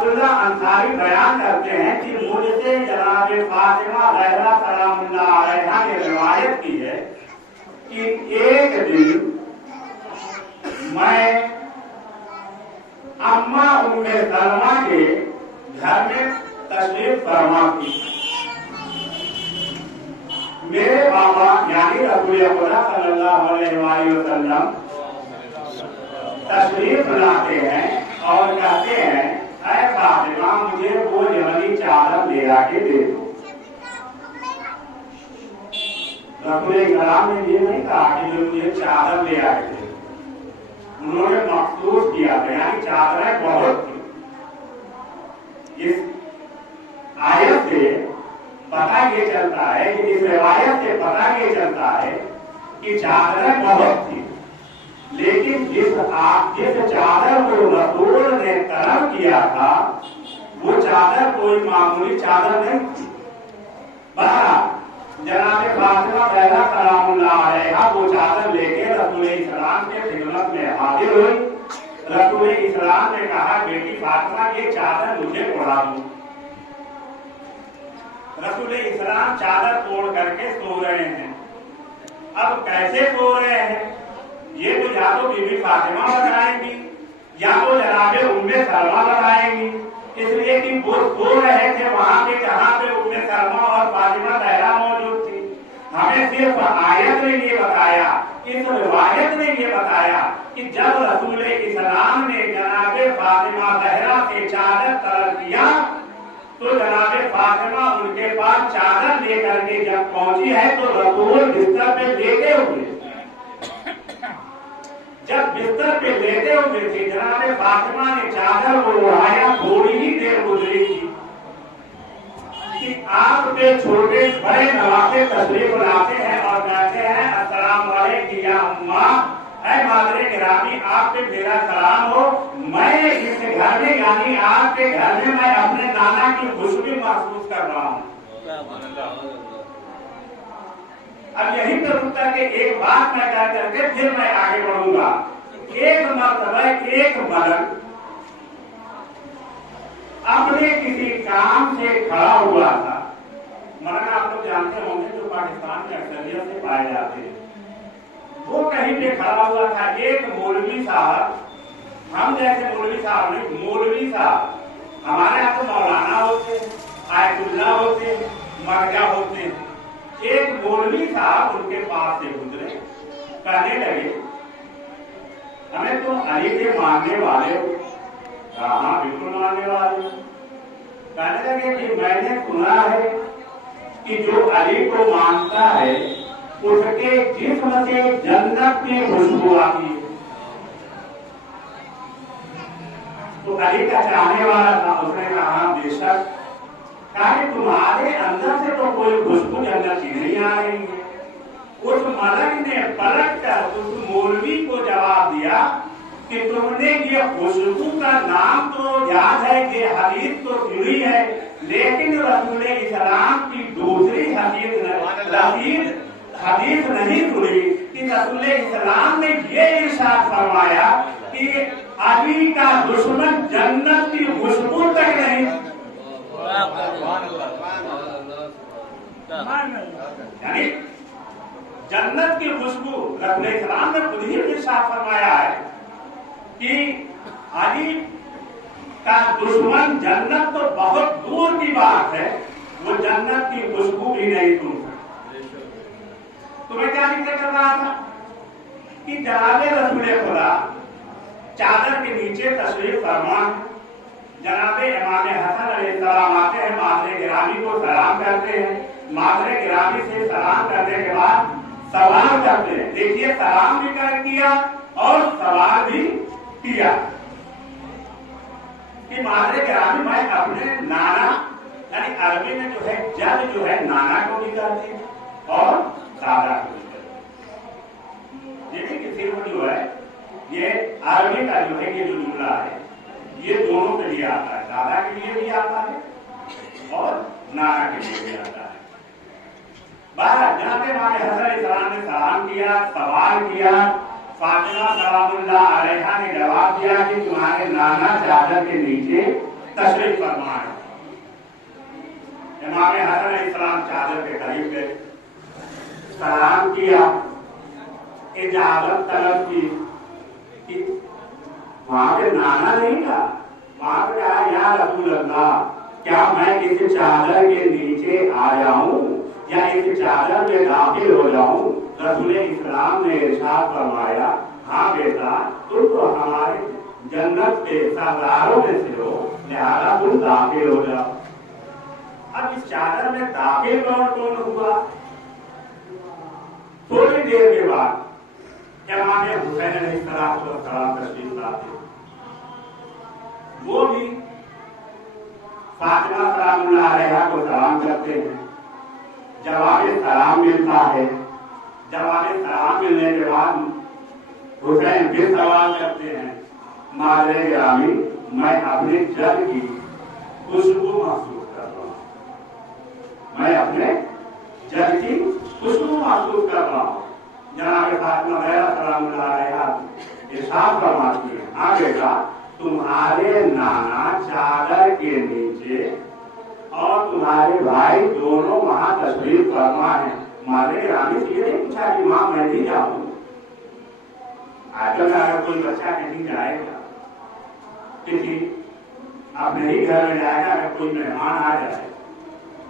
عبداللہ انصاری بیان کرتے ہیں کہ مجھ سے جناب فاطمہ زہرا سلام اللہ علیہا نے روایت کی ہے کہ ایک دن میں اما ام سلمہ کے گھر میں تشریف فرما تھی. میرے بابا یعنی رسول خدا صلی اللہ علیہ وآلہ وسلم تشریف لاتے ہیں اور کہتے ہیں اے فاطمہ مجھے وہ جملی چادر لے آ کے دے دو. رسول کرام نے یہ نہیں کہا کہ جو مجھے چادر لے آ کے دے دو. انہوں نے مخصوص کیا تھا یعنی چادریں بہت تھی. اس آیت سے پتہ یہ چلتا ہے کہ اس روایت سے پتہ یہ چلتا ہے کہ چادریں بہت تھی لیکن جس چادر کو رسول نے طلب کیا تھا وہ چادر کوئی معمولی چادر نہیں تھی. بہرحال جناب فاطمہ زہرا سلام اللہ علیہا وہ چادر لے کے رسول اسلام کے خدمت میں حاضر ہوئی. رسول اسلام نے کہا بیٹی فاطمہ یہ چادر مجھے اڑا دو. رسول اسلام چادر توڑ کر کے سو رہے ہیں. اب کیسے سو رہے ہیں یہ تو یا تو بی بی فاطمہ بتائیں گی یا تو جناب ام سلمہ بتائیں گی. اس لیے کہ وہ سو رہے تھے وہاں پہ جہاں پہ ام سلمہ اور فاطمہ زہرا موجود تھی. ہمیں صرف آیت نے یہ بتایا, اس روایت نے یہ بتایا کہ جب رسول اسلام نے جناب فاطمہ زہرا سے چادر طلب کیا تو جناب فاطمہ ان کے پاس چادر لے کر کے جب پہنچی ہے تو رسول بستر پہ لیٹے ہوئے. جب بستر پہ لیٹے ہوئے تھے جناب فاطمہ نے چادر کو اڑایا. تھوڑی ہی دیر گزری تھی کہ آپ کے چھوٹے بڑے نواسے تشریف لاتے ہیں اور کہتے ہیں السلام علیکم یا اماں, اے مادر گرامی آپ پہ میرا سلام ہو. میں اس گھر میں یعنی آپ کے گھر میں میں اپنے نانا کی خوشبو محسوس کر رہا ہوں. اب یہی پہ رکتا کہ ایک بات میں کہہ کر کے پھر میں آگے بڑھوں گا. ایک مرتبہ ایک مرد اپنے کسی کام سے کھڑا ہوا تھا. مرد آپ لوگ جانتے ہوں گے جو پاکستان میں اکثریت سے پائے جاتے ہیں. وہ کہیں پہ کھڑا ہوا تھا. ایک مولوی صاحب, ہم جیسے مولوی صاحب نہیں, مولوی صاحب ہمارے یہاں تو مولانا ہوتے ہیں, آیت اللہ ہوتے ہیں, مرجع ہوتے ہیں. ایک مولوی صاحب ان کے پاس سے گزرے, کہنے لگے ہمیں تم علی کے ماننے والے ہو. ہاں بالکل ماننے والے. کہنے لگے کہ میں نے سنا ہے کہ جو علی کو مانتا ہے اس کے جسم سے جنت کی خوشبو آتی ہے. تو علی کا چاہنے والا تھا, اس نے کہا بے شک. کہا کہ تمہارے اندر سے تو کوئی خوشبو جنت کی نہیں آ رہی ہے. اس ملک نے پلٹ کر اس مولوی کو جواب دیا کہ تم نے یہ خوشبو کا نام تو یاد ہے کہ حدیث تو سنی ہے لیکن رسول اسلام کی دوسری حدیث نہیں سنی کہ رسول اسلام نے یہ ارشاد فرمایا کہ علی کا دشمن جنت کی خوشبو تک نہیں. یعنی جنت کی خوشبو رسول اسلام نے خود ہی ارشاد فرمایا ہے کہ علی کا دشمن جنت تو بہت دور کی بات ہے, وہ جنت کی خوشبو بھی نہیں سن سکتا. تو میں کیا ذکر کر رہا تھا کہ جناب رسول خدا چادر کے نیچے تشریف فرما. جناب امام حسن علیہ السلام آتے ہیں, مادر گرامی کو سلام کرتے ہیں. مادر گرامی سے سلام کرنے کے بعد سوال کرتے ہیں. دیکھیے سلام بھی کر کیا اور سوال بھی کیا کہ مادر گرامی میں اپنے نانا یعنی عربی میں جو ہے جد جو ہے نانا کو بھی کہتے ہیں اور دادا کو بھی کہتے ہیں. دیکھیں کہ صرف جو ہے یہ عربی کا جو ہے یہ جو جملہ ہے یہ دونوں کے لیے آتا ہے, دادا کے لیے بھی آتا ہے اور نانا کے لیے بھی آتا ہے. بہرحال جناب امام حسن علیہ السلام نے سلام کیا, سوال کیا. فاطمہ سلام اللہ علیہا نے جواب دیا کہ تمہارے نانا چادر کے نیچے तशरीफ फरमाए। इमाम हसन अलैहिस्सलाम चादर के करीब गए, सलाम किया, इजाजत तलब की कि वहां पे नाना नहीं था, वहां पे कहा या रसूल अल्लाह, क्या मैं इस चादर के नीचे आ जाऊं या इस चादर में दाखिल हो जाऊं? रसूल इस्लाम ने इरशाद फरमाया, हाँ बेटा, तुम तो हमारे जन्नत के सरदारों में से हो, लिहाजा तुम दाखिल हो जाओ। अब इस चादर में दाखिल कौन कौन हुआ? थोड़ी देर के बाद इमाम हुसैन अलैहिस्सलाम तशरीफ लाते, वो भी फातिमा सलामुल्लाह अलैहा को सलाम करते हैं। जवाब सलाम मिलता है। जवाब सलाम मिलने के बाद हुसैन फिर सवाल करते हैं, मादरे गिरामी, मैं अपने जल की खुशबू महसूस कर रहा हूँ, मैं अपने जल की खुशबू महसूस कर रहा हूँ। जनाब फातिमा सलामुल्लाह अलैहा इरशाद फरमाती है, हाँ बेटा, तुम्हारे नाना चादर के नीचे और तुम्हारे भाई दोनों वहां तशरीफ फरमा है। मादरे गिरामी से ये नहीं पूछा कि माँ मैं भी जाऊँ। आजकल में अगर कोई बच्चा कहीं जाएगा, किसी अपने ही घर में जाएगा, अगर कोई मेहमान आ जाए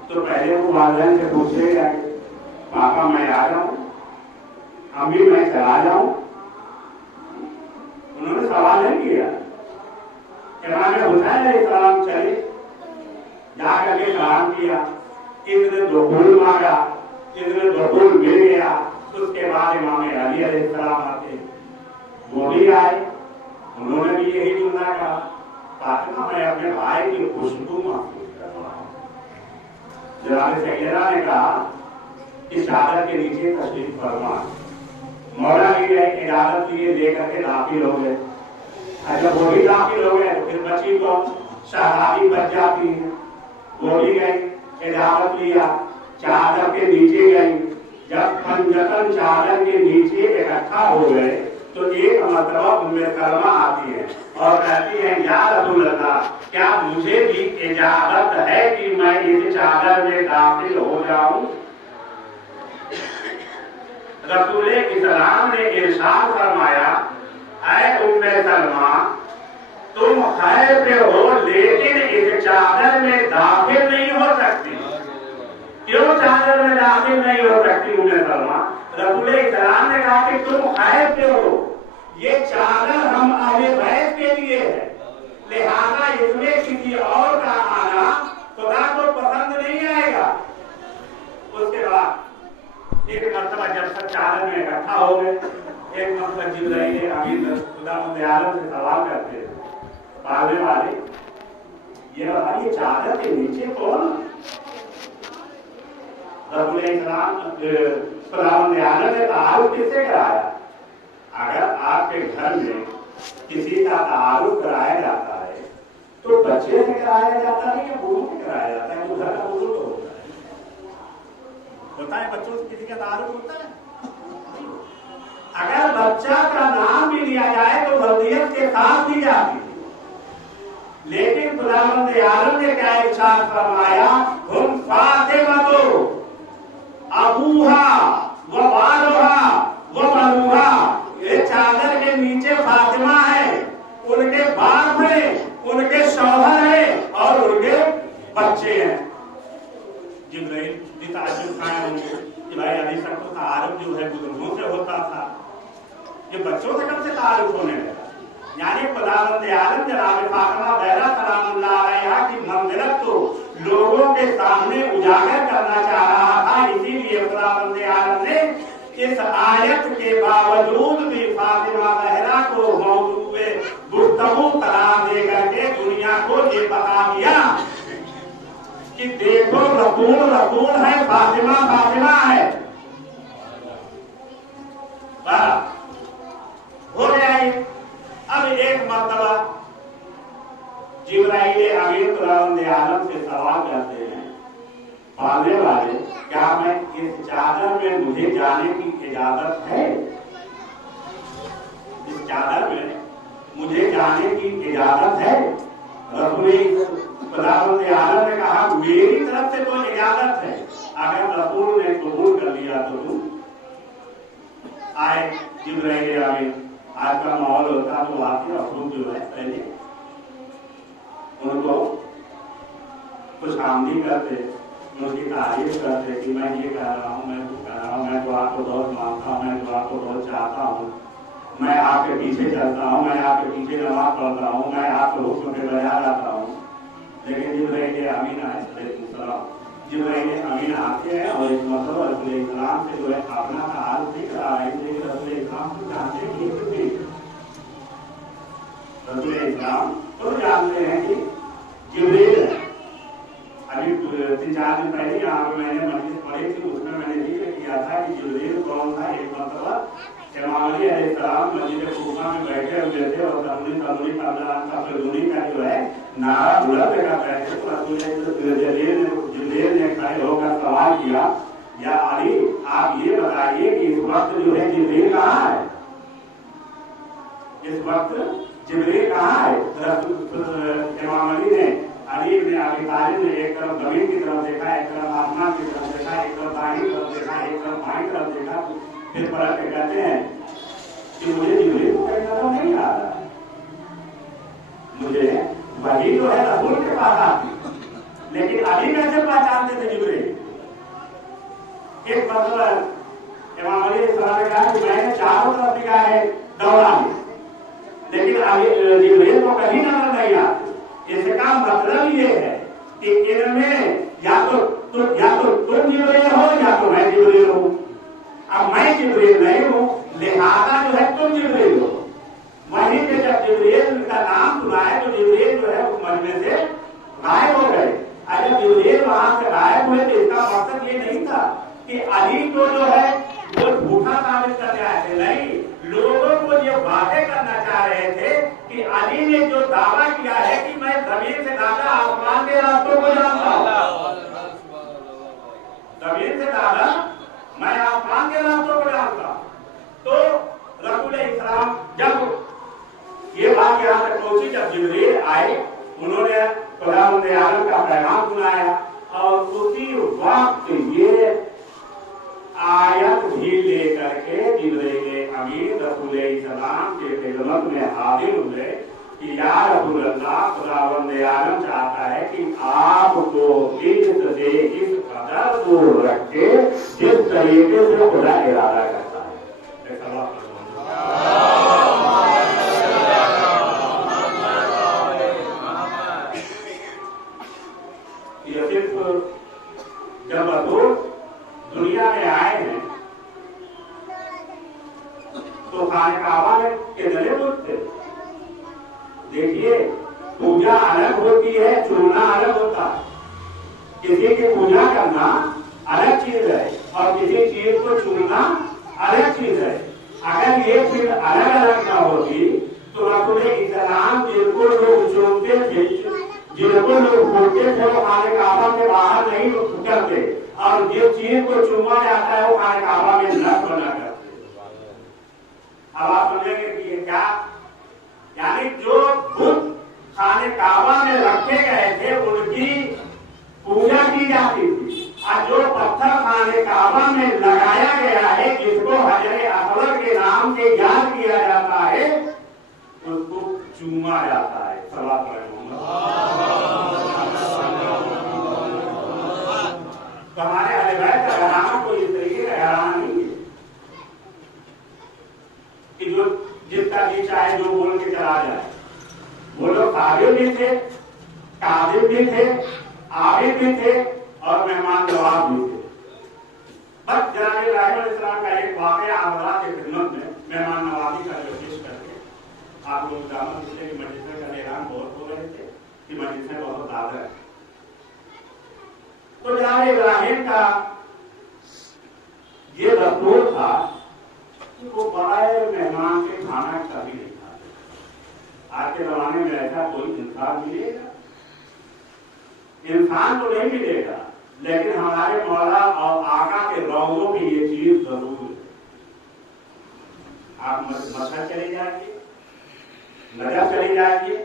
तो पहले वो वालिदैन से पूछेगा, पापा मैं आ जाऊं, अम्मी मैं चला जाऊं? उन्होंने सवाल नहीं किया। इमाम हुसैन अलैहिस्सलाम चले, जाकर के सलाम किया, इतने दुखूल मांगा, इतने दुखूल मिल गया। उसके बाद इमाम अली अलैहिस्सलाम आते, वो भी आए, उन्होंने भी यही जुमला कहा, फातिमा मैं अपने भाई की खुशबू महसूस कर रहा हूँ। जनाब सैयदा ने कहा, इस चादर के नीचे तशरीफ फरमा। मौला भी इजाजत लिए लेकर के दाखिल हो गए। जब वो भी दाखिल हो गए तो फिर बच्ची को शहजादी बच जाती है, वो भी गई, इजाजत लिया, चादर के नीचे गई। जब पंजतन चादर के नीचे इकट्ठा हो गए तो एक मरतबा उम्मे सलमा आती है और कहती है, या रसूल अल्लाह, क्या मुझे भी इजाजत है कि मैं इस चादर में दाखिल हो जाऊं? रसूल इस्लाम ने इरशाद फरमाया, ऐ उम्मे सलमा, तुम खैर पे हो लेकिन इस चादर में दाखिल नहीं हो सकती। क्यों चादर में दाखिल नहीं हो सकती उम्मे सलमा? रसूल इस्लाम ने कहा कि तुम खैर पे हो, ये चादर हम अहले बैत के लिए है, लिहाजा इसमें किसी और का आना खुदा को पसंद नहीं आएगा। उसके बाद एक मरतबा जब सब चादर में इकट्ठा हो गए, एक मरतबा जिब्राइल अमीन खुदावंद आलम से सवाल करते हैं, पालने वाले, ये चादर के नीचे कौन? रसूल इस्लाम खुदावंद आलम ने तारुफ किससे कराया? अगर आपके घर में किसी का तारुफ कराया जाता है तो बच्चे से कराया जाता है या बूढ़ों से कराया जाता है? घर का बुजुर्ग तो होता है, बच्चों से किसी का तारुफ होता है? अगर बच्चा का नाम भी लिया जाए तो वल्दियत के साथ दी जाती है, लेकिन खुदावंद आलम ने क्या इरशाद फरमाया, हुम फातिमा अबूहा व बालुहा व बनुहा, ये चादर के नीचे फातिमा है, उनके बाप है, उनके शौहर है और उनके बच्चे हैं। जिब्राइल भी ताज्जुब खाए होंगे कि भाई अभी तक तो तारुफ जो है बुजुर्गों से होता था, ये बच्चों से कब से तारुफ होने लगा? यानी खुदावंद आलम जनाब फातिमा सलामुल्लाह अलैहा की मंजिलत तो लोगों के सामने उजागर करना चाह रहा था, इसीलिए खुदावंद आलम ने इस आयत के बावजूद भी फातिमा ज़हरा को मौजूए गुफ्तगू करार दे करके दुनिया को ये बता दिया कि देखो रसूल रसूल है, फातिमा फातिमा है। हो गया ये। अब एक मर्तबा जिब्राइल अमीन खुदावंद आलम से सवाल करते हैं, पालने वाले, क्या मैं इस चादर में मुझे जाने की इजाजत है? इस चादर में मुझे जाने की इजाजत है? रसूल खुदावंद आलम ने कहा मेरी तरफ से तो इजाजत है, अगर रसूल ने कबूल कर लिया तो तुम आए जिब्राइल अमीन। आज का माहौल होता तो आते रसूल जो है पहले उनको कुछ आमदी करते, उनकी तारीफ करते कि मैं ये कर रहा हूँ, मैं वो कर रहा हूँ, मैं तो आपको बहुत मानता हूँ, मैं तो आपको बहुत चाहता हूँ, मैं आपके पीछे चलता हूँ, मैं आपके पीछे नमाज पढ़ता हूँ, मैं आपके हुक्म पे बजा जाता हूँ। लेकिन जिब्राइल अमीन आए, जिब्राइल अमीन आते हैं और इस मतलब रसूल इस्लाम से जो है अपना का हाल दिख रहा है, लेकिन रसूल इस्लाम को जानते हैं कि रसूल इस्लाम तो जानते हैं कि जिब्राइल है। अभी 3-4 दिन पहले यहाँ पे मैंने मस्जिद पढ़ी थी, उसमें मैंने जिक्र किया था कि जिब्राइल कौन था। एक मतलब इमाम अली अलैहिस्सलाम मस्जिद कुफा में बैठे हुए थे और तमूनी का जो है नारा बुलंद कर रहे थे, तो रसूल जिब्राइल ने खड़े होकर सवाल किया, या अली आप ये बताइए कि इस वक्त जो है जिब्राइल कहाँ है, इस वक्त जिब्राइल कहाँ है। इमाम अली ने अली इब्न अबी तालिब ने एक तरफ जमीन की तरफ देखा, एक तरफ आसमान की तरफ देखा, एक तरफ दाहिनी तरफ देखा, एक तरफ बाईं तरफ देखा, फिर पलट के कहते हैं कि मुझे जिब्रील को कहना तो नहीं आ रहा, मुझे वही जो है रसूल के पास आती, लेकिन अली कैसे पहचानते थे जिब्रील। एक मतलब इमाम अली सलाम ने कहा कि मैंने चारों तरफ देखा है दौड़ा में, लेकिन अली जिब्रील को कहीं नजर नहीं आते। इसका मतलब ये है कि इनमें या तो तुम जिब्रील हो या तो मैं जिब्रील हूँ। अब मैं जिब्रील नहीं हूँ, लिहाजा जो है तुम जिब्रील हो। वहीं पे जब जिब्रील का नाम सुना है तो जिब्रील जो है उस मजमे से गायब हो गए। अगर जिब्रील वहां से गायब हुए तो इसका मकसद ये नहीं था कि अली को जो है वो झूठा साबित करने आए थे, नहीं, लोगों को ये बातें करना चाह रहे थे कि अली ने जो दावा किया है कि मैं जमीन से ज्यादा आसमान के रास्तों को जानता हूँ, जमीन से ज्यादा मैं आसमान के रास्तों को जानता हूँ। तो रसूल इस्लाम जब ये बात यहाँ तक पहुंची, जब जिब्रील आए उन्होंने खुदावंद आलम का पैगाम सुनाया और उसी वक्त ये आयत भी लेकर के जिब्रील अमीन रसूल इस्लाम के खिदमत में हाजिर हुए कि या रसूल अल्लाह, खुदावंद आलम चाहता है कि आपको इज्जत दे इस कदर दूर रखे जिस तरीके से खुदा इरादा करता है। ये सिर्फ जब रसूल दुनिया में आए हैं तो खाने काबा में कितने बुत थे। देखिए, पूजा अलग होती है, चुनना अलग होता है। किसी की पूजा करना अलग चीज है और किसी चीज को चुनना अलग चीज है। अगर ये चीज अलग अलग ना होती तो रसूल इस्लाम जिनको लोग चुनते थे, जिनको लोग भूलते थे, वो खाने काबा के बाहर नहीं करते, और जिस चीज को चुमा जाता है वो खाने काबा में न बना करते। अब आप समझेंगे कि ये क्या, यानी जो बुत खाने काबा में रखे गए थे उनकी पूजा की जाती थी, और जो पत्थर खाने काबा में लगाया गया है जिसको हजरे असवद के नाम से याद किया जाता है उसको चूमा जाता है। सलात तो हमारे अहले बैत का घराना कोई इस तरीके का घराना नहीं है कि जो जिसका जी चाहे जो बोल के चला जाए। वो लोग काबिल भी थे, काबिल भी थे, आबिद भी थे और मेहमान नवाज भी थे। बस जनाब इब्राहिम अलैहिस्सलाम का एक वाकया अल्लाह की खिदमत में मेहमान नवाजी का पेश करके आप लोग दामद इसलिए कि मस्जिद का एलान बहुत हो रहे थे कि मस्जिद में बहुत ज्यादा है। तो जनाब इब्राहिम का ये दस्तूर था कि वो बड़े मेहमान के खाना कभी नहीं खाते। आज के जमाने में ऐसा कोई इंसान मिलेगा? इंसान तो नहीं मिलेगा, लेकिन हमारे मौला और आका के रौजों की ये चीज जरूर है। आप मस्जिद चले जाइए, नजर चली जाइए,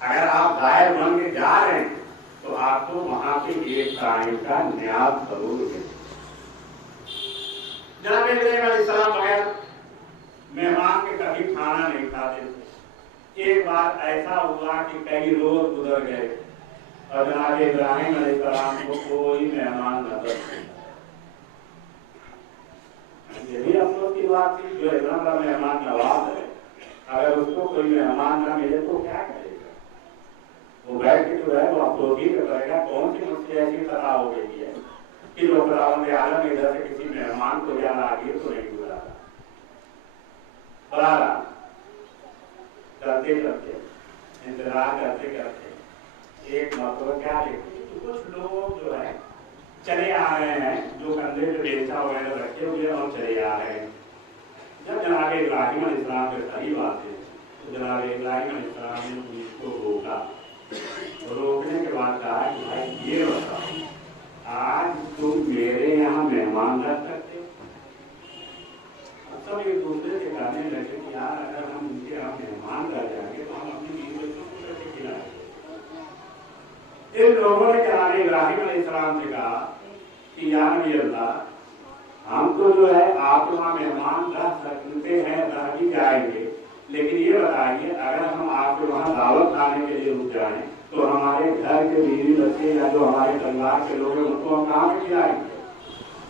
अगर आप दायर बन के जा रहे हैं तो आपको वहां पे एक टाइम का न्याज जरूर है। जनाब इब्राहीम अलैहिस्सलाम बगैर मेहमान के कभी खाना नहीं खाते थे। एक बार ऐसा हुआ कि कई रोज गुजर गए और जनाब इब्राहीम अलैहिस्सलाम को कोई मेहमान न बचे। ये भी अफसोस की बात थी, जो इतना बड़ा मेहमान नवाज है, अगर उसको कोई मेहमान न मिले तो क्या करेगा? वो बैठ के जो है वो अफसोस ही करेगा। कौन सी मुझसे ऐसी खता हो गई है कि जो खुदावंद आलम इधर से किसी मेहमान को या राहगीर को नहीं बुला रहा। करते करते इंतजार करते करते एक मरतबा क्या देखते तो कुछ लोग जो है चले आ रहे हैं, जो कंधे पे बेलचा वगैरह रखे हुए और चले आ रहे हैं। जब जनाब इब्राहीम अलैहिस्सलाम के करीब आते हैं तो जनाब इब्राहीम अलैहिस्सलाम ने उसको रोका। रोकने के बाद कहा कि भाई ये बताओ, आज तुम मेरे यहाँ मेहमान रख सकते हो? सब एक दूसरे से कहने लगे कि यार अगर हम उनके यहाँ मेहमान रह जाएंगे तो हम अपनी बीवी बच्चों को कैसे खिलाएंगे? इन लोगों ने जनाब इब्राहीम अलैहिस्सलाम से कहा कि या नबी अल्लाह, हम तो जो है आप वहाँ मेहमान रह सकते हैं, रह भी जाएंगे, लेकिन ये बताइए अगर हम आपके वहाँ दावत खाने के लिए रुक जाएं तो हमारे घर के बीवी बच्चे या जो हमारे परिवार के लोग हैं उनको हम कहाँ पे खिलाएंगे?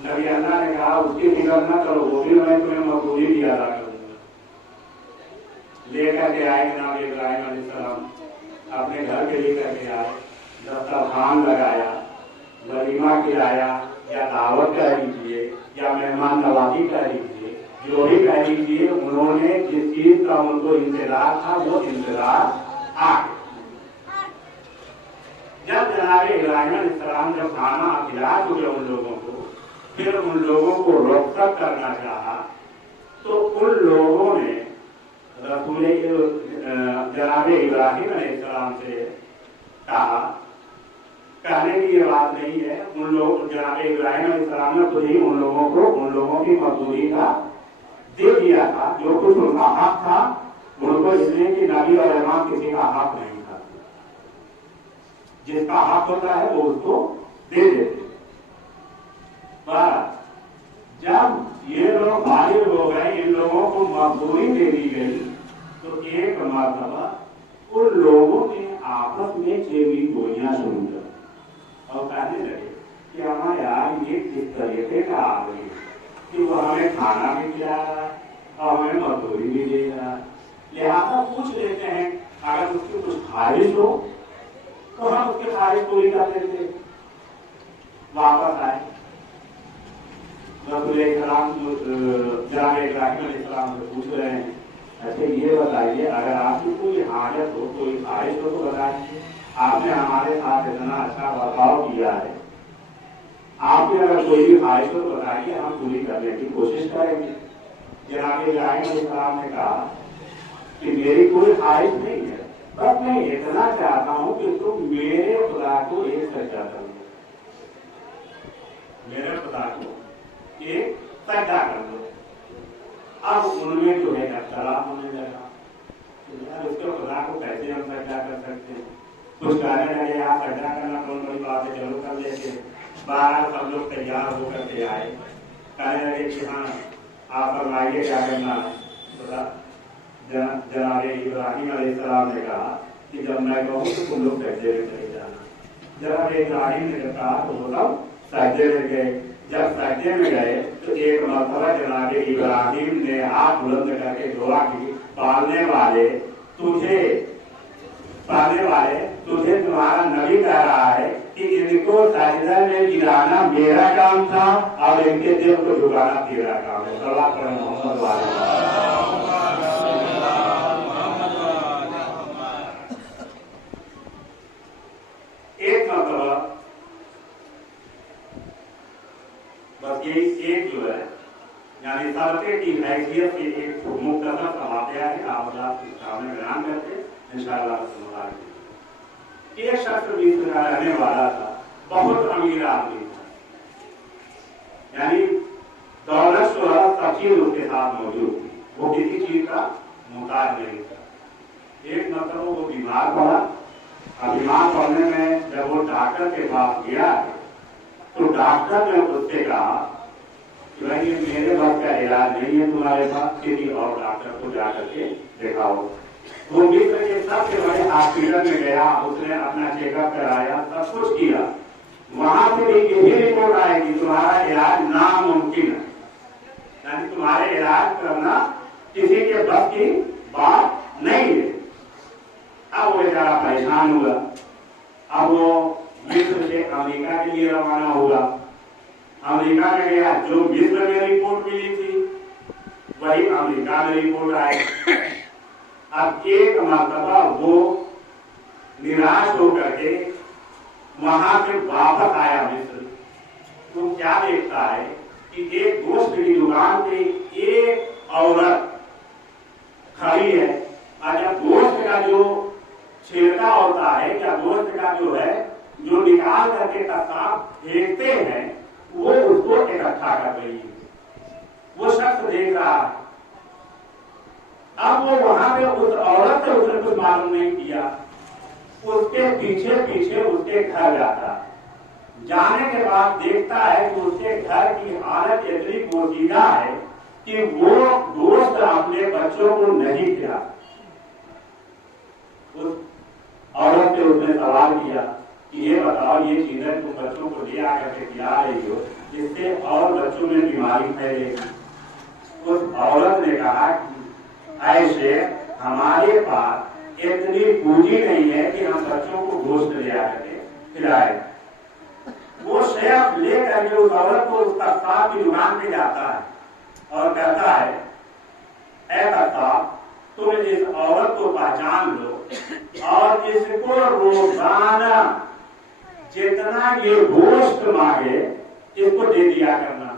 नबी अल्लाह ने कहा उसकी फिक्र न करो, वो भी मैं तुम्हें मजदूरी भी अदा करूंगा। लेकर के आए जनाब इब्राहीम अलैहिस्सलाम, अपने घर के लेकर के आए, दस्तरखान लगाया, वलीमा खिलाया या दावत कह लीजिए या मेहमान नवाजी कह लीजिए, जो भी कह लीजिए, उन्होंने जिस चीज का उनको इंतजार था वो इंतजार आ गया। जब जनाब इब्राहीम अलैहिस्सलाम जब खाना खिला चुके उन लोगों को, फिर उन लोगों को रुखसत करना चाहा तो उन लोगों ने रसूल जनाब इब्राहीम अलैहिस्सलाम से कहा, कहने की ये बात नहीं है, उन लोग जनाब इब्राहीम अलैहिस्सलाम ने खुद ही उन लोगों की मजदूरी का दे दिया था, जो कुछ उनका हक था उनको, इसलिए कि नबी और इमाम किसी का हक नहीं था, जिसका हक होता है वो उसको दे देते। जब ये लोग फारिग हो गए, इन लोगों को मजदूरी दे दी गई, तो एक मरतबा उन लोगों ने आपस में चेवी गोलियां शुरू कर और कहने लगे कि हमारे यार ये किस तरीके का आदमी है कि वो हमें खाना भी खिला रहा है और हमें मजदूरी भी दे रहा है। लिहाजा पूछ लेते हैं अगर उसकी कुछ ख्वाहिश हो तो हम उसकी ख्वाहिश पूरी कर देते। वापस आए रसूल जनाब इब्राहीम अलैहिस्सलाम से पूछ रहे हैं, अच्छा ये बताइए अगर आपकी कोई हाजत हो, कोई ख्वाहिश हो तो बताइए, आपने हमारे साथ इतना अच्छा बर्ताव किया है, आपकी अगर कोई भी ख्वाहिश हो तो बताइए, हम पूरी करने की कोशिश करेंगे। जनाब इब्राहीम अलैहिस्सलाम ने कहा कि मेरी कोई ख्वाहिश नहीं है, बस मैं इतना चाहता हूँ कि तुम मेरे खुदा को एक सजदा करो, मेरे खुदा को एक सजदा कर दो। अब उनमें जो है अख्तलाफ होने लगा, यार उसके खुदा को कैसे हम सजदा कर सकते हैं? कुछ कहने लगे यार सजदा करना कौन बड़ी बात है, जरूर कर लेते। बाहर सब लोग तैयार होकर के आए, कहने लगे कि हाँ आप फरमाइए क्या करना है। जनाब इब्राहीम अलैहिस्सलाम ने कहा कि जब मैं कहूँ तो तुम लोग सजदे में चले जाना। जनाब इब्राहीम ने कहा तो वो सब सजदे में गए। जब सजदे में गए तो एक मरतबा जनाब इब्राहीम ने हाथ बुलंद करके दुआ की, पालने वाले तुझे तुम्हारा नबी कह रहा है कि इनको सजदा में गिराना मेरा काम था और इनके दिल को झुकाना तेरा काम है। सल्लल्लाहु अलैहि वसल्लम। एक मरतबा बस ये एक जो है यानी सबके की हैसियत की एक मुख्तसर सा वाक़या है, आप सामने बयान करते इंशाअल्लाह। एक शख्स बीच में रहने वाला था, बहुत अमीर आदमी था, यानी दौलत शोहरत सब चीज उसके साथ मौजूद थी, वो किसी चीज का मुहताज नहीं था। एक मरतबा वो बीमार पड़ा, अब बीमार पड़ने में जब वो डॉक्टर के पास गया तो डॉक्टर ने उससे कहा कि भाई ये मेरे बस का इलाज नहीं है तुम्हारे पास, किसी और डॉक्टर को जाकर के दिखाओ। वो मित्र के सबसे बड़े हॉस्पिटल में गया, उसने अपना चेकअप कराया, सब कुछ किया। वहां से भी यही रिपोर्ट आई कि तुम्हारा इलाज नामुमकिन है, यानी तुम्हारे इलाज करना किसी के बस की बात नहीं है। अब वो बेचारा परेशान हुआ। अब वो मिस्र से अमेरिका के लिए रवाना हुआ। अमेरिका में गया, जो मिस्र में रिपोर्ट मिली थी वही अमेरिका में रिपोर्ट आई। अब एक मरतबा वो निराश होकर के वहां से वापस आया मिस्र, तो क्या देखता है कि एक गोश्त की दुकान पे एक औरत खड़ी है, और जब गोश्त का जो छिलका होता है या गोश्त का जो है जो निकाल करके कसाब फेंकते हैं वो उसको इकट्ठा कर रही है। वो शख्स देख रहा है। अब वो वहां पे उस औरत से उसने कुछ मालूम नहीं किया, उसके पीछे पीछे उसके घर जाता। जाने के बाद देखता है कि उसके घर की हालत इतनी पोशीदा है कि वो गोश्त अपने बच्चों को नहीं खिला। उस औरत से उसने सवाल किया कि ये बताओ, ये चीजें तुम बच्चों को ले आकर के खिला रही हो, इससे और बच्चों में बीमारी फैलेगी। उस औरत ने कहा कि ऐसे हमारे पास इतनी पूंजी नहीं है कि हम बच्चों को गोश्त ले आकर के खिलाए। वो शेफ लेकर के उस औरत को उस कसाब की दुकान पे जाता है और कहता है, ऐ कसाब, तुम इस औरत को पहचान लो और इसको रोजाना जितना ये गोश्त मांगे इसको दे दिया करना,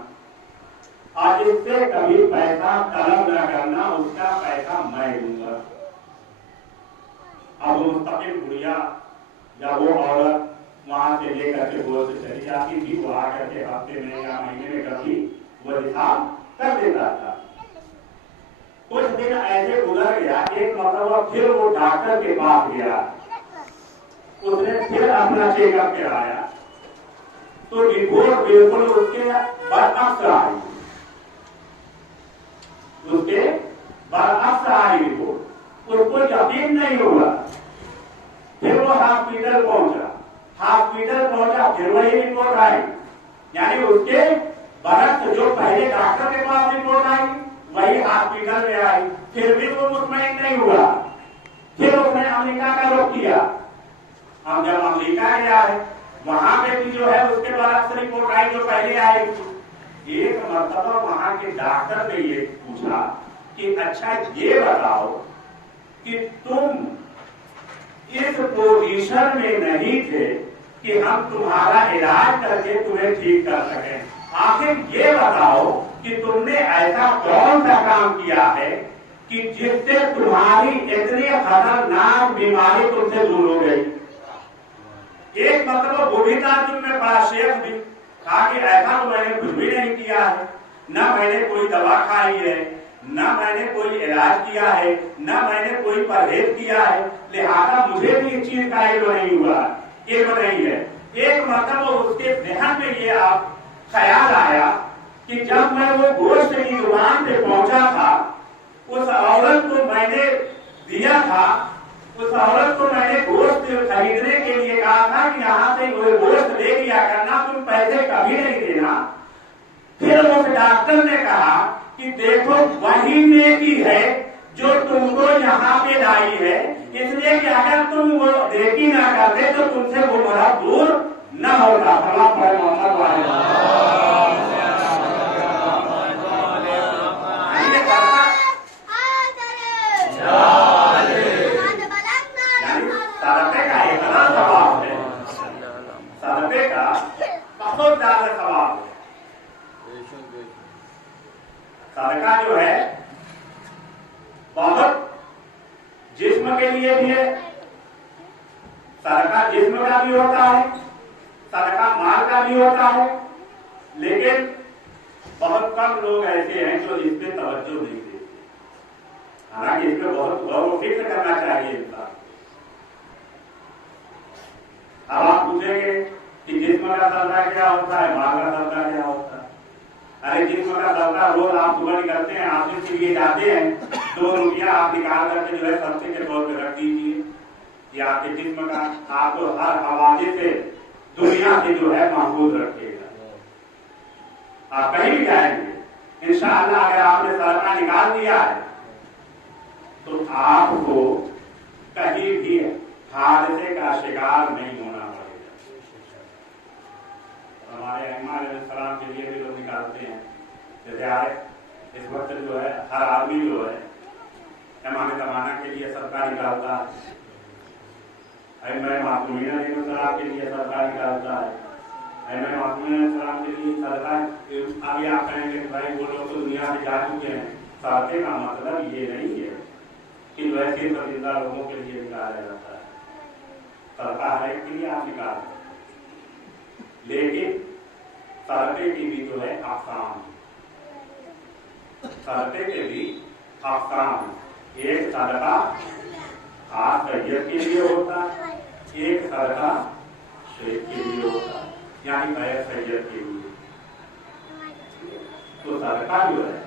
और इससे कभी पैसा तलब न करना, उसका पैसा मैं दूंगा। अब वो मुस्तकिल बुढ़िया या वो औरत वहां से लेकर के गोश्त चली जाती थी, वो आकर के हफ्ते में या महीने में कभी वो हिसाब कर देता था। कुछ दिन ऐसे गुजर गया, एक मरतबा फिर वो डॉक्टर के पास गया, उसने फिर अपना चेकअप कराया तो रिपोर्ट बिल्कुल उसके बरअक्स आई। उसके बरअक्स आई रिपोर्ट, उसको यकीन नहीं हुआ। फिर वो हॉस्पिटल पहुंचा, फिर वही रिपोर्ट आई, यानी उसके बरअक्स जो पहले डॉक्टर के पास रिपोर्ट आई वही हॉस्पिटल में आई। फिर भी वो मुतमईन नहीं हुआ, फिर उसने अमेरिका का रुख किया। हम जब अमेरिका गया है वहां पे भी जो है उसके बरअक्स रिपोर्ट आई जो पहले आई। एक मरतबा वहां के डॉक्टर ने ये पूछा कि अच्छा ये बताओ कि तुम इस पोजीशन में नहीं थे कि हम तुम्हारा इलाज करके तुम्हें ठीक कर सकें, आखिर ये बताओ कि तुमने ऐसा कौन सा काम किया है कि जिससे तुम्हारी इतनी खतरनाक बीमारी तुमसे दूर हो गई। एक मतलब वो भी ताजुब में बड़ा शेख भी कहा कि ऐसा तो मैंने कुछ भी नहीं किया है, न मैंने कोई दवा खाई है, न मैंने कोई इलाज किया है, न मैंने कोई परहेज किया है, लिहाजा मुझे भी इस चीज का इल्म नहीं हुआ, इल्म नहीं है। एक मतलब उसके ज़हन में ये ख्याल आया कि जब मैं वो गोश्त की दुकान पे पहुंचा था, उस औरत को मैंने दिया था, उस औरत को मैंने गोश्त खरीदने के लिए कहा था कि यहाँ से वो गोश्त ले लिया करना, तुम पैसे कभी नहीं देना। फिर उस डॉक्टर ने कहा कि देखो वही नेकी है जो तुमको यहाँ पे लाई है, इसलिए कि अगर तुम वो नेकी ना करते तो तुमसे वो मरद दूर न होता। सलाम है मोहम्मद वाले। सदक़े का इतना सवाब है, सदक़े का बहुत ज्यादा सवाब है। सदका जो है बहुत जिस्म के लिए भी है, सदका जिस्म का भी होता है, सदका माल का भी होता है, लेकिन बहुत कम लोग ऐसे हैं जो इस पे तवज्जो नहीं देते। हालांकि इस पे बहुत गौर व फिक्र करना चाहिए इंसान। अब आप पूछेंगे कि जिस्म का सदका क्या होता है, माल का सदका क्या होता है? अरे जिस्म का सदका रोज आप सुबह निकलते हैं, ऑफिस के लिए जाते हैं, 2 रुपया आप निकाल करके जो है सस्ते के तौर पे रख दीजिए। ये आपके जिस्म का आपको हर हवाले से दुनिया से जो है महफूज रखेगा। आप कहीं भी जाएंगे इंशाअल्लाह, अगर आपने सदका निकाल दिया है तो आपको कहीं भी हादसे का शिकार नहीं होना पड़ेगा। हमारे अलैहिस्सलाम के लिए भी लोग निकालते हैं, जैसे आए इस वक्त जो है हर आदमी जो है इमाम ज़माना के लिए सदका निकालता है, इमाम मासूमीन अलैहिस्सलाम के लिए सदका निकालता है, इमाम मासूमीन अलैहिस्सलाम के लिए सदका। अभी आप कहेंगे भाई वो लोग तो दुनिया में जा चुके हैं, सदके का मतलब ये नहीं है कि जो है सिर्फ जिंदा लोगों के लिए निकाला जाता है। सदका हर एक के लिए आप निकाल, लेकिन सदके की भी जो है अक़साम, सदके के भी अक़साम। एक सदका खास सैयद के लिए होता है, एक सदका शेख के लिए होता है, यानी गैर सैयद के लिए। तो सदका जो है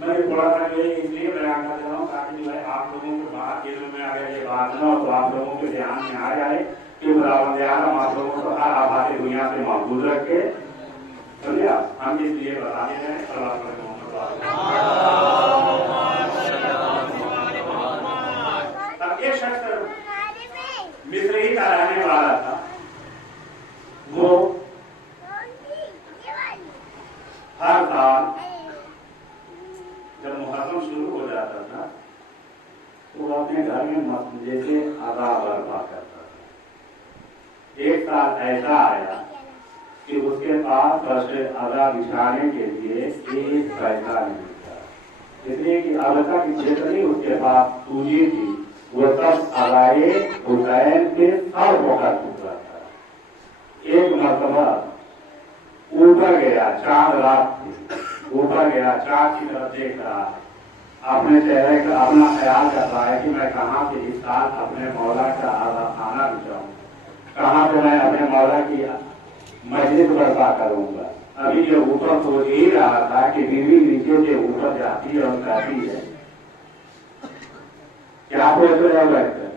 मैं थोड़ा सा जो है इसलिए बयान कर रहा हूँ ताकि जो है आप लोगों को बाहर के में अगर ये बात ना हो तो आप लोगों के ध्यान में आ जाए कि खुदावंद आलम आप लोगों को हर आबादी दुनिया से महफूज रखे। समझे आप? हम इसलिए बता दे रहे हैं। अब एक शख्स मिस्र ही का रहने वाला था, वो हर साल जब मुहर्रम शुरू हो जाता था तो वो अपने घर में जैसे अदा बर्पा करता था। एक साल ऐसा आया कि उसके पास बस अदा बिछाने के लिए 1 पैसा नहीं था, इसलिए कि अब तक जितनी उसके पास पूंजी थी वो सब अदाए हुसैन के सर होकर चुका था। एक मरतबा ऊपर गया, चांद रात थी, ऊपर गया, चांद की तरफ देख रहा है, अपने चेहरे का अपना ख्याल कर रहा है कि मैं कहाँ से इस साल अपने मौला का खाना बिछाऊं, कहाँ से मैं अपने मौला की मस्जिद बर्पा करूंगा। अभी ये ऊपर सोच ही रहा था कि बीवी नीचे से ऊपर जाती है और कहती है क्या सोच रहे हो बैठकर,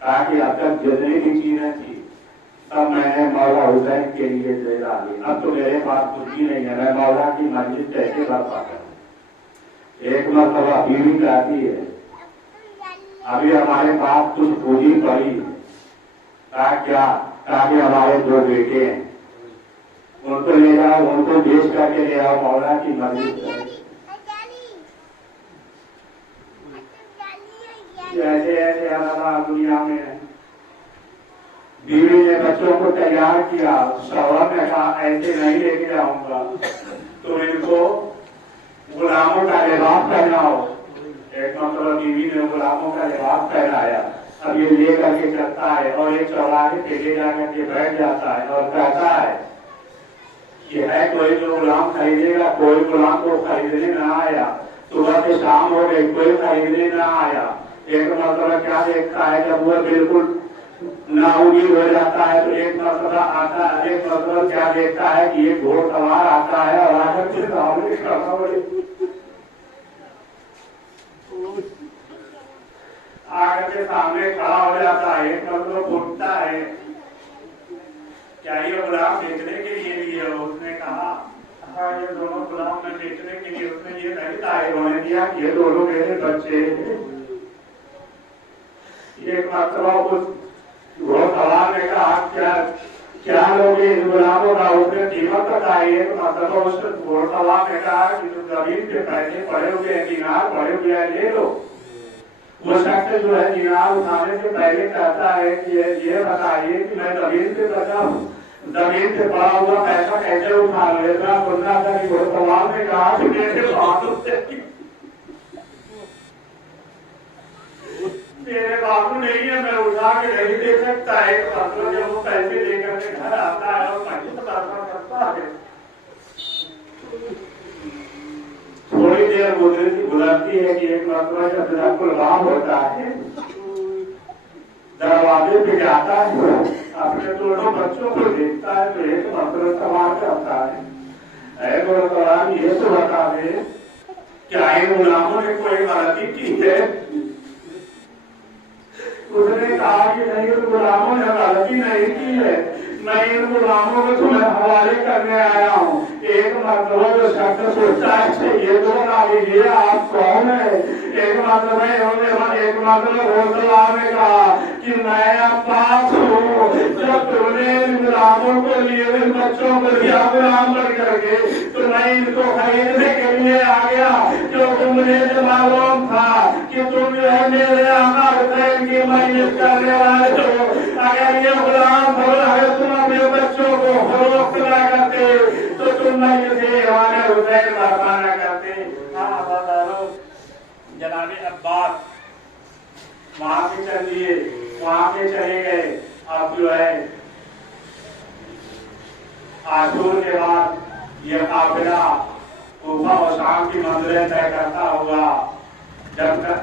कहा कि अब तक जितनी भी चीजें थी सब मैंने मौला हुसैन के लिए दे डाली, अब तो मेरे पास कुछ भी नहीं है, मैं मौला की मस्जिद कैसे बर्पा करूं। एक मरतबा बीवी कहती है अभी हमारे पास कुछ पूंजी पड़ी, कहा क्या, कहा कि हमारे 2 बेटे हैं, उनको ले जाओ, उनको बेच करके ले आओ मौला की मस्जिद। ऐसे ऐसे हालात दुनिया में है। बीवी ने बच्चों को तैयार किया, शौहर ने कहा ऐसे नहीं लेके जाऊंगा, तो इनको गुलामों का लिबास पहनाओ। एक मतलब बीवी ने गुलामों का लिबास पहनाया, अब ये ले करके चलता है और एक चौराहे पे ले जाकर के बैठ जाता है और कहता है ये है कोई जो गुलाम खरीदेगा, कोई गुलाम को खरीदने न आया, सुबह से शाम हो गई कोई खरीदने न आया। एक मतलब क्या देखता है जब वो बिल्कुल नाउमीद हो जाता है तो एक मरतबा आता है, एक मतलब क्या देखता है कि एक घोड़सवार आता है और आकर के सामने खड़ा हो, आकर के सामने खड़ा हो जाता है। एक मतलब उठता है क्या ये गुलाम बेचने के लिए भी है? उसने कहा हाँ ये दोनों गुलाम में बेचने के लिए। उसने ये नहीं कहा, उन्होंने दिया ये दोनों मेरे बच्चे। एक मरतबा उस घोड़सवार ने कहा क्या लोग इस गुलामों का? उसने कीमत बताई। एक मरतबा उस घोड़सवार ने कहा कि जो जमीन के पैसे पड़े हुए हैं, दीनार पड़े हुए हैं, ले लो। वो शख्स जो है दीनार उठाने से पहले कहता है कि ये बताइए कि मैं जमीन से बचा हूँ, जमीन से पड़ा हुआ पैसा कैसे उठा लेगा? सुनना था कि घोड़सवार ने कहा कि मेरे बाबू नहीं है, मैं उठा के नहीं दे सकता है। मतलब जब वो पैसे लेकर के घर आता है और मस्जिद बर्पा करता है, थोड़ी देर गुजरती है कि एक मरतबा जब बिल्कुल बाप होता है, दरवाजे पे जाता है, अपने दोनों बच्चों को देखता है तो एक मंत्र सवाल करता है, ऐ गुरुद्वारा ये तो बता दे क्या इन गुलामों ने कोई गलती की है? उसने कहा कि नहीं, उन गुलामों ने गलती नहीं की है, मैं इन गुलामों को तुम्हें हवाले करने आया हूँ। एक मर्तबा जो शब्द सोचता है ये तो बता दीजिए आप कौन है? एक मतलब घोषणा ने कहा कि मैं अब्बास हूँ, जब तुमने इन गुलामों को लिए, इन बच्चों को लिया गुलाम बन करके, तो मैं इनको खरीदने के लिए आ गया, क्योंकि मुझे जो मालूम था कि तुम जो है मेरे आका हुसैन की मजलिस करने वाले हो। अगर ये गुलाम हो, अगर तुम अपने बच्चों को फरोख्त न करते तो तुम मजलिस वाले हुसैन बर्पा न करते। हाँ बता जनाबे अब्बास वहां पे चलिए, वहां पे चले गए। अब जो है आशूर के बाद ये काफिला कूफा और शाम की मंजिलें तय करता हुआ जब तक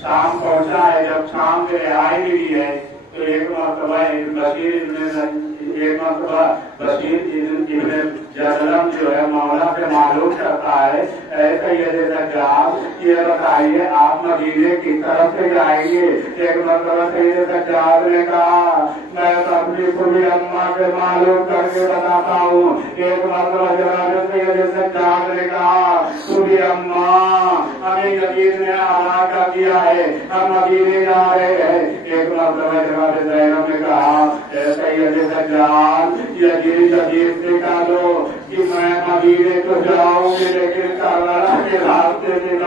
शाम पहुंचा है, जब शाम में रिहाई मिली है तो एक मरतबा बशीर इब्ने जहलम जो है मौला से मालूम करता है, ऐसा ये सज्जाद ये बताइए आप मदीने की तरफ से जाएंगे? एक मरतबा सज्जाद ने कहा मैं अपनी पूरी अम्मा से मालूम करके बताता हूँ। एक मरतबा जनाब सज्जाद ने कहा पूरी अम्मा हमें यकीन ने आला कर दिया है, हम मदीने जा रहे हैं। एक मरतबा जनाब ज़ैनब ने कहा सैयद सज्जाद यकीन निकालो कि मैं मदीने तो जाऊंगी लेकिन करबला के रास्ते में